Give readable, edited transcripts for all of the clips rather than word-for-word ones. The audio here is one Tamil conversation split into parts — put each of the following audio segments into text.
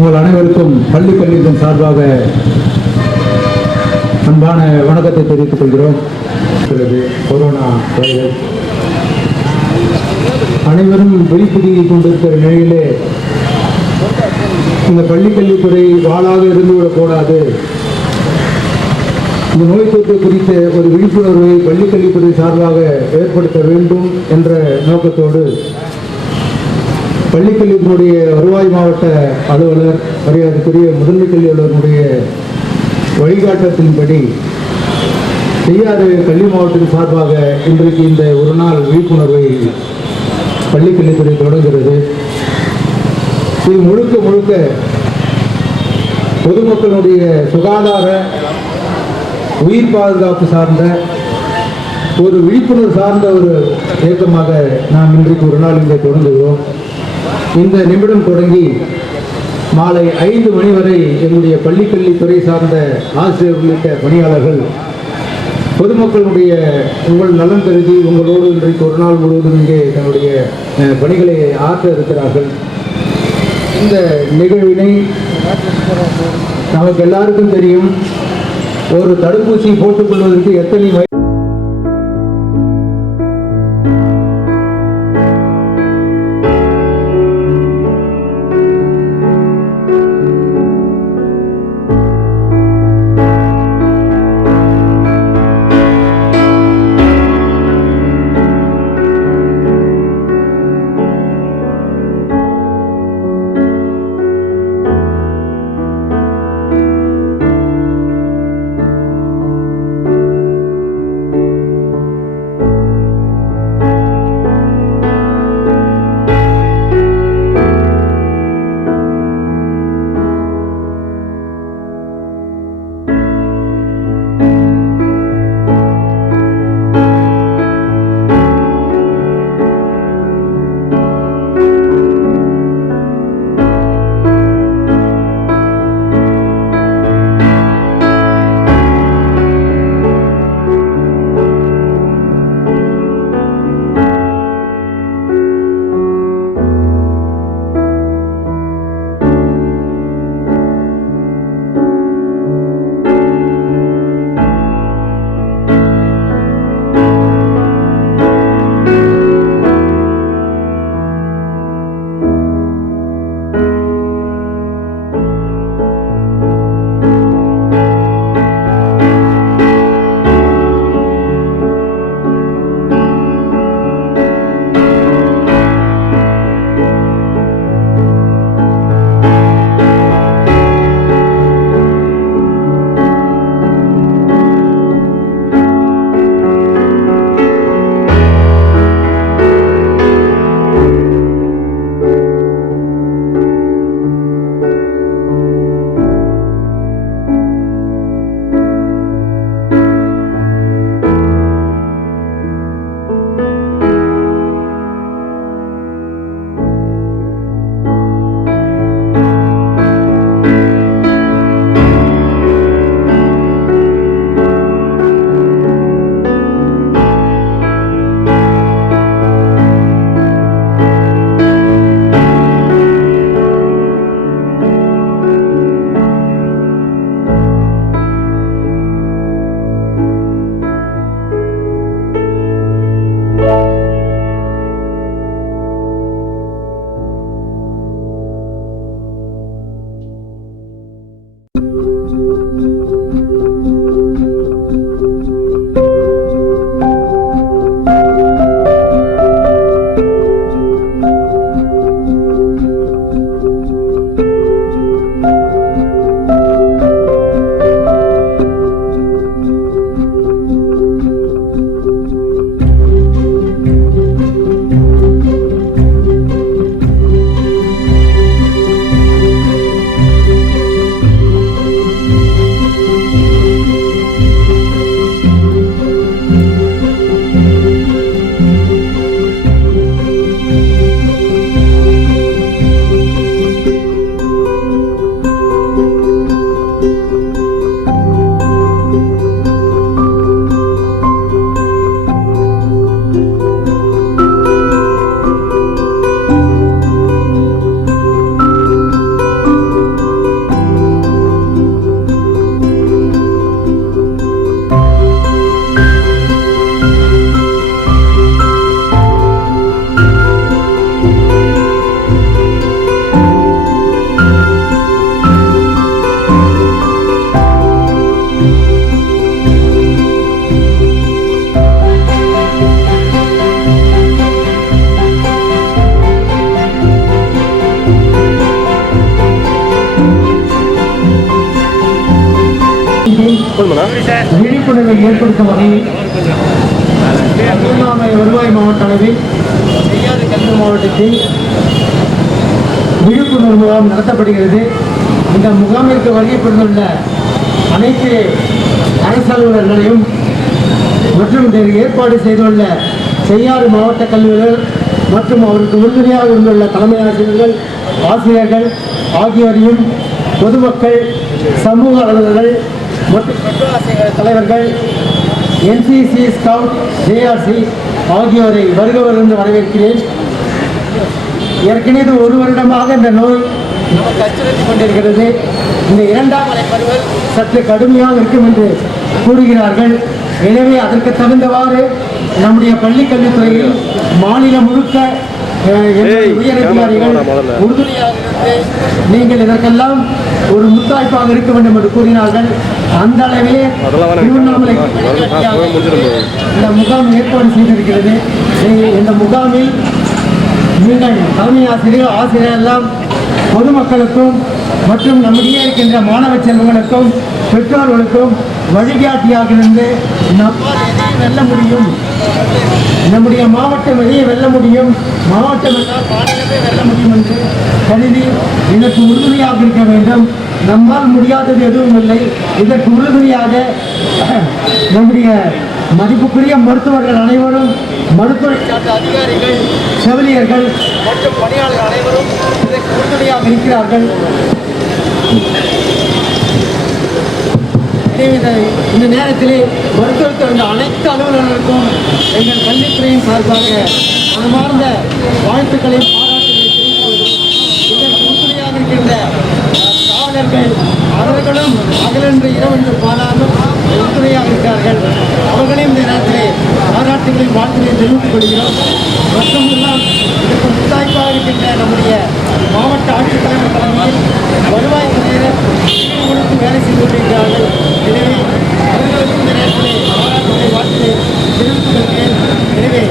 உங்கள் அனைவருக்கும் பள்ளி கல்வியின் சார்பாக அன்பான வணக்கத்தை தெரிவித்துக் கொள்கிறோம். கொரோனா வைரஸ் அனைவரும் வெளிப்பிடுங்கிக் கொண்டிருக்கிற நிலையிலே இந்த பள்ளிக்கல்வித்துறை வாளாக இருந்துவிடக்கூடாது. இந்த நோய் தொற்று குறித்த ஒரு விழிப்புணர்வை பள்ளிக்கல்வித்துறை சார்பாக ஏற்படுத்த வேண்டும் என்ற நோக்கத்தோடு பள்ளிக்கல்வியினுடைய வருவாய் மாவட்ட அலுவலர் மரியாதைக்குரிய முதன்மை கல்வி அலுவலருடைய வழிகாட்டத்தின்படி செய்யாறு கல்வி மாவட்டத்தின் சார்பாக இன்றைக்கு இந்த ஒரு நாள் விழிப்புணர்வை பள்ளிக்கல்வித்துறை தொடங்குகிறது. இது முழுக்க முழுக்க பொதுமக்களுடைய சுகாதார உயிர் பாதுகாப்பு சார்ந்த ஒரு விழிப்புணர்வு சார்ந்த ஒரு இயக்கமாக நாம் இன்றைக்கு ஒரு நாள் இங்கே தொடங்குகிறோம். இந்த நிமிடம் தொடங்கி மாலை 5 மணி வரை எங்களுடைய பள்ளிக்கல்வித்துறை சார்ந்த ஆசிரியர் உள்ளிட்ட பணியாளர்கள் பொதுமக்களுடைய உங்கள் நலன் கருதி உங்களோடு இன்றைக்கு ஒரு நாள் முழுவதும் இங்கே தன்னுடைய பணிகளை ஆற்ற இருக்கிறார்கள். இந்த நிகழ்வினை நமக்கு எல்லாருக்கும் தெரியும், ஒரு தடுப்பூசி போட்டுக்கொள்வதற்கு எத்தனை விழிப்புணர்வை ஏற்படுத்தும் வகையில் திருவண்ணாமலை வருவாய் மாவட்ட அளவில் செய்யாறு கல்வி மாவட்டத்தில் விழிப்புணர்வு முகாம் நடத்தப்படுகிறது. இந்த முகாமிற்கு வருகை புரிந்துள்ள அனைத்து அரசு அலுவலர்களையும் மற்றும் இதற்கு ஏற்பாடு செய்துள்ள செய்யாறு மாவட்ட கல்வியாளர் மற்றும் அவருக்கு உறுதுணையாக இருந்துள்ள தலைமை ஆசிரியர்கள், ஆசிரியர்கள் ஆகியோரையும் பொதுமக்கள், சமூக அலுவலர்கள் மற்றும் பெற்றோராசிரியர் தலைவர்கள், என்சிசி, ஸ்கவுட், ஜேஆர்சி ஆகியோரை வருகவருந்து வரவேற்கிறேன். ஏற்கனவே 1 வருடமாக இந்த நோய் நமக்கு அச்சுறுத்திக் கொண்டிருக்கிறது. இந்த 2ஆம் அலை பரவல் சற்று கடுமையாக இருக்கும் என்று கூறுகிறார்கள். எனவே அதற்கு தகுந்தவாறு நம்முடைய பள்ளிக்கல்வித்துறையில் மாநிலம் முழுக்க உயர் அதிகாரிகள் உறுதுணையாக இருந்து நீங்கள் இதற்கெல்லாம் ஒரு முத்தாய்ப்பாக இருக்க வேண்டும் என்று கூறினார்கள். அந்த அளவிலே திருவண்ணாமலை இந்த முகாம் ஏற்பாடு செய்திருக்கிறது. இந்த முகாமில் நீங்கள் தலைமை ஆசிரியர், ஆசிரியர் எல்லாம் பொதுமக்களுக்கும் மற்றும் நம்முடைய இருக்கின்ற மாணவ செல்வங்களுக்கும் பெற்றோர்களுக்கும் வழிகாட்டியாக இருந்து நம்மால் எதையும் வெல்ல முடியும், நம்முடைய மாவட்டம் எதையும் வெல்ல முடியும், மாவட்டம் என்றால் மாநிலமே வெல்ல முடியும் என்று கருதி இதற்கு உறுதுணையாக இருக்க வேண்டும். நம்மால் முடியாதது எதுவும் இல்லை. இதற்கு உறுதுணையாக நம்முடைய மதிப்புக்குரிய மருத்துவர்கள் அனைவரும், மருத்துவ சார்ந்த அதிகாரிகள், செவிலியர்கள் மற்றும் பணியாளர்கள் அனைவரும் இதற்கு உறுதுணையாக இருக்கிறார்கள். இந்த நேரத்திலே மருத்துவத்துறை அனைத்து அலுவலர்களுக்கும் எங்கள் கல்வித்துறையின் சார்பாக மனமார்ந்த வாழ்த்துக்களையும் பாராட்டுகளையும் தெரிவித்துள்ளோம். இதற்கு உறுதுணையாக இருக்கின்ற காவலர்கள் அவர்களும் அகலென்று இரவென்று பாராமல் உறுதுணையாக இருக்கிறார்கள். அவர்களையும் இந்த நேரத்திலே பாராட்டுகளையும் வாழ்த்துக்களையும் தெரிவித்துக் கொள்கிறோம். மற்றும் எல்லாம் இதற்கு முத்தாய்ப்பாக இருக்கின்ற நம்முடைய மாவட்ட ஆட்சித்தலைவர் தலைமையில் வருவாய்த்துறையினர் கொடுத்து வேலை செய்து கொண்டிருக்கிறார்கள். எனவே அவர்களுக்கும் இந்த நேரத்திலே பாராட்டுகளை வாழ்த்துக்களை தெரிவித்துக் கொள்கிறேன். எனவே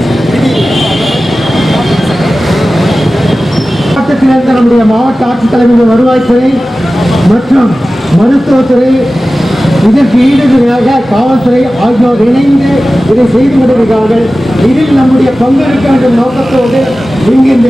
மாவட்டத்தில் இருந்த நம்முடைய மாவட்ட ஆட்சித்தலைவர், வருவாய்த்துறை மற்றும் மருத்துவத்துறை, இதற்கு ஈடுபடியாக காவல்துறை ஆகியோர் இணைந்து இதை செய்து கொண்டிருக்கிறார்கள். இதில் நம்முடைய பங்கெடுக்க வேண்டும் நோக்கத்தோடு இங்கு இந்த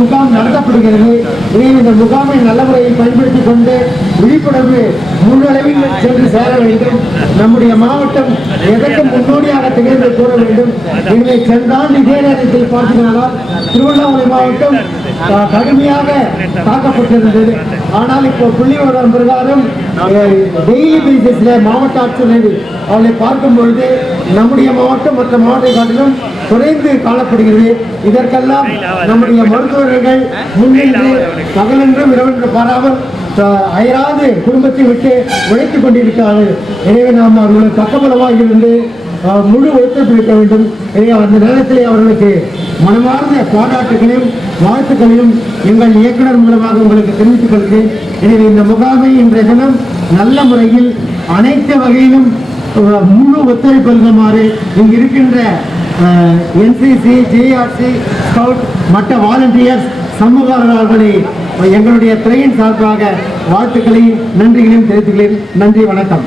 முகாம் நடத்தப்படுகிறது. எனவே இந்த முகாமை நல்ல முறையில் பயன்படுத்திக் கொண்டு விழிப்புணர்வு முன்னளவில் சென்று சேர வேண்டும். நம்முடைய மாவட்டம் எதற்கும் முன்னோடியாக திகழ்ந்து கூற வேண்டும். எனவே சென்றால் இதே நேரத்தில் பார்த்தீங்கன்னா திருவண்ணாமலை மாவட்டம் கடுமையாக தாக்கப்பட்டிருந்தது. ஆனால் இப்போ புள்ளிவிவரம் பிரகாரம் டெய்லி பேசிஸ்ல மாவட்ட ஆட்சியர் அவளை பார்க்கும் பொழுது நம்முடைய மாவட்டம் மற்ற மாவட்டத்தை காட்டிலும் குறைந்து காணப்படுகிறது. இதற்கெல்லாம் நம்முடைய மருத்துவர்கள் முன்னின்று பகலென்றும் இரவென்று பாராமல் அயராது குடும்பத்தை விட்டு உழைத்துக் கொண்டிருக்கிறார்கள். எனவே நாம் அவர்களுக்கு பக்கபலமாக இருந்து முழு ஒத்துழைப்பு வேண்டும். எனவே அந்த நேரத்திலே அவர்களுக்கு மனமார்ந்த பாராட்டுகளையும் வாழ்த்துக்களையும் எங்கள் இயக்குனர் மூலமாக உங்களுக்கு தெரிவித்துக் கொள்கிறேன். எனவே இந்த முகாமை இன்றைய தினம் நல்ல முறையில் அனைத்து வகையிலும் முழு ஒத்துழைப்பு அளிக்குமாறு இங்கு இருக்கின்ற என்சிசி, ஜேஆர்சி, ஸ்கவுட் மற்ற வாலண்டியர்ஸ், சமூக ஆர்வலர்களை எங்களுடைய துறையின் சார்பாக வாழ்த்துக்களையும் நன்றிகளையும் தெரிவித்துக்கிறேன். நன்றி, வணக்கம்.